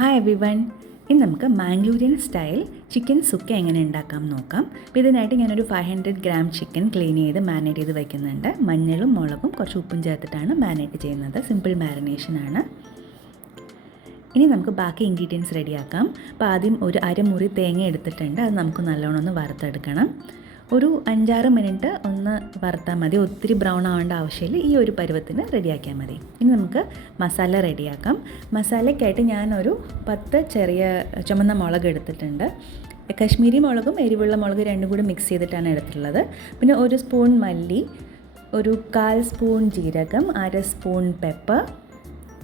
Hi everyone, ഇന്ന് നമുക്ക് Mangalorean style chicken sukka എങ്ങനെ ഉണ്ടാക്കാം നോക്കാം. അപ്പോൾ ഇതിനായിട്ട് ഞാനൊരു 500 ഗ്രാം ചിക്കൻ ക്ലീൻ ചെയ്ത് മാരിനേറ്റ് ചെയ്ത് വയ്ക്കുന്നുണ്ട്. മഞ്ഞളും മുളകും കുറച്ച് ഉപ്പും ചേർത്തിട്ടാണ് മാരിനേറ്റ് ചെയ്യുന്നത്. സിമ്പിൾ മാരിനേഷനാണ്. ഇനി നമുക്ക് ബാക്കി ഇൻഗ്രീഡിയൻസ് റെഡിയാക്കാം. അപ്പോൾ ആദ്യം ഒരു അരമുറി തേങ്ങ എടുത്തിട്ടുണ്ട്. അത് നമുക്ക് നല്ലോണം ഒന്ന് വറുത്തെടുക്കണം. ഒരു 5-6 മിനിറ്റ് ഒന്ന് വറുത്താൽ മതി. ഒത്തിരി ബ്രൗൺ ആവേണ്ട ആവശ്യമില്ല. ഈ ഒരു പരുവത്തിന് റെഡിയാക്കിയാൽ മതി. ഇനി നമുക്ക് മസാല റെഡിയാക്കാം. മസാലയ്ക്കായിട്ട് ഞാനൊരു 10 ചെറിയ ചുമന്ന മുളക് എടുത്തിട്ടുണ്ട്. കശ്മീരി മുളകും എരിവുള്ള മുളക് രണ്ടും കൂടി മിക്സ് ചെയ്തിട്ടാണ് എടുത്തിട്ടുള്ളത്. പിന്നെ 1 സ്പൂൺ മല്ലി, ഒരു 1/4 സ്പൂൺ ജീരകം, 1/2 സ്പൂൺ പെപ്പർ,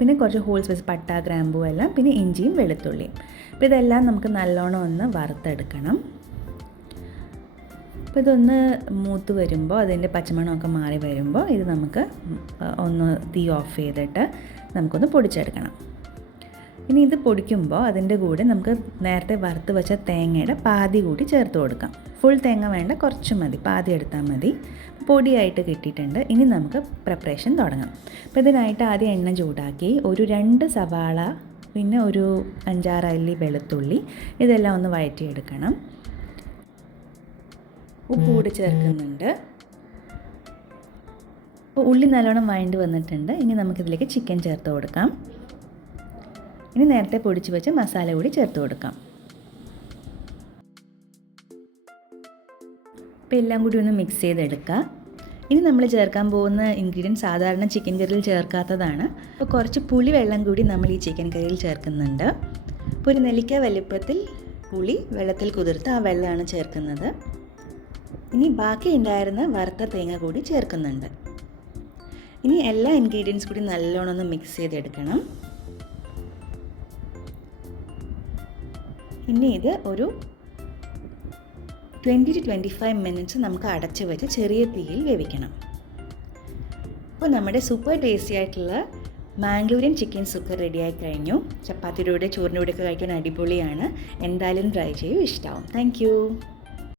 പിന്നെ കുറച്ച് ഹോൾ സ്പൈസ് പട്ട, ഗ്രാമ്പൂ എല്ലാം, പിന്നെ ഇഞ്ചിയും വെളുത്തുള്ളിയും. അപ്പോൾ ഇതെല്ലാം നമുക്ക് നല്ലോണം ഒന്ന് വറുത്തെടുക്കണം. അപ്പോൾ ഇതൊന്ന് മൂത്ത് വരുമ്പോൾ, അതിൻ്റെ പച്ചമണമൊക്കെ മാറി വരുമ്പോൾ ഇത് നമുക്ക് ഒന്ന് തീ ഓഫ് ചെയ്തിട്ട് നമുക്കൊന്ന് പൊടിച്ചെടുക്കണം. ഇനി ഇത് പൊടിക്കുമ്പോൾ അതിൻ്റെ കൂടെ നമുക്ക് നേരത്തെ വറുത്ത് വെച്ച തേങ്ങയുടെ പാതി കൂടി ചേർത്ത് കൊടുക്കാം. ഫുൾ തേങ്ങ വേണ്ട, കുറച്ച് മതി, പാതി എടുത്താൽ മതി. പൊടിയായിട്ട് കിട്ടിയിട്ടുണ്ട്. ഇനി നമുക്ക് പ്രിപ്പറേഷൻ തുടങ്ങാം. അപ്പോൾ ഇതിനായിട്ട് ആദ്യം എണ്ണ ചൂടാക്കി ഒരു 2 സവാള, പിന്നെ ഒരു 5-6 അല്ലി വെളുത്തുള്ളി, ഇതെല്ലാം ഒന്ന് വഴറ്റിയെടുക്കണം. ഉപ്പ് കൂടി ചേർക്കുന്നുണ്ട്. അപ്പോൾ ഉള്ളി നല്ലോണം വഴണ്ടി വന്നിട്ടുണ്ട്. ഇനി നമുക്കിതിലേക്ക് ചിക്കൻ ചേർത്ത് കൊടുക്കാം. ഇനി നേരത്തെ പൊടിച്ച് വെച്ച് മസാല കൂടി ചേർത്ത് കൊടുക്കാം. അപ്പോൾ എല്ലാം കൂടി ഒന്ന് മിക്സ് ചെയ്തെടുക്കുക. ഇനി നമ്മൾ ചേർക്കാൻ പോകുന്ന ഇൻഗ്രീഡിയൻറ്റ് സാധാരണ ചിക്കൻ കറിയിൽ ചേർക്കാത്തതാണ്. അപ്പോൾ കുറച്ച് പുളി വെള്ളം കൂടി നമ്മൾ ഈ ചിക്കൻ കറിയിൽ ചേർക്കുന്നുണ്ട്. അപ്പോൾ ഒരു നെല്ലിക്ക വലിപ്പത്തിൽ പുളി വെള്ളത്തിൽ കുതിർത്ത് ആ വെള്ളമാണ് ചേർക്കുന്നത്. ഇനി ബാക്കി ഉണ്ടായിരുന്ന വറുത്ത തേങ്ങ കൂടി ചേർക്കുന്നുണ്ട്. ഇനി എല്ലാ ഇൻഗ്രീഡിയൻസ് കൂടി നല്ലോണം ഒന്ന് മിക്സ് ചെയ്തെടുക്കണം. ഇനി ഇത് ഒരു 20 to 25 മിനിറ്റ്സ് നമുക്ക് അടച്ച് വെച്ച് ചെറിയ തീയിൽ വേവിക്കണം. അപ്പോൾ നമ്മുടെ സൂപ്പർ ടേസ്റ്റി ആയിട്ടുള്ള മാംഗ്ലൂരിയൻ ചിക്കൻ സുക്ക റെഡിയായി കഴിഞ്ഞു. ചപ്പാത്തിയുടെ കൂടെ ചോറിൻ്റെ കൂടെയൊക്കെ കഴിക്കാൻ അടിപൊളിയാണ്. എന്തായാലും ട്രൈ ചെയ്യൂ, ഇഷ്ടമാവും. താങ്ക്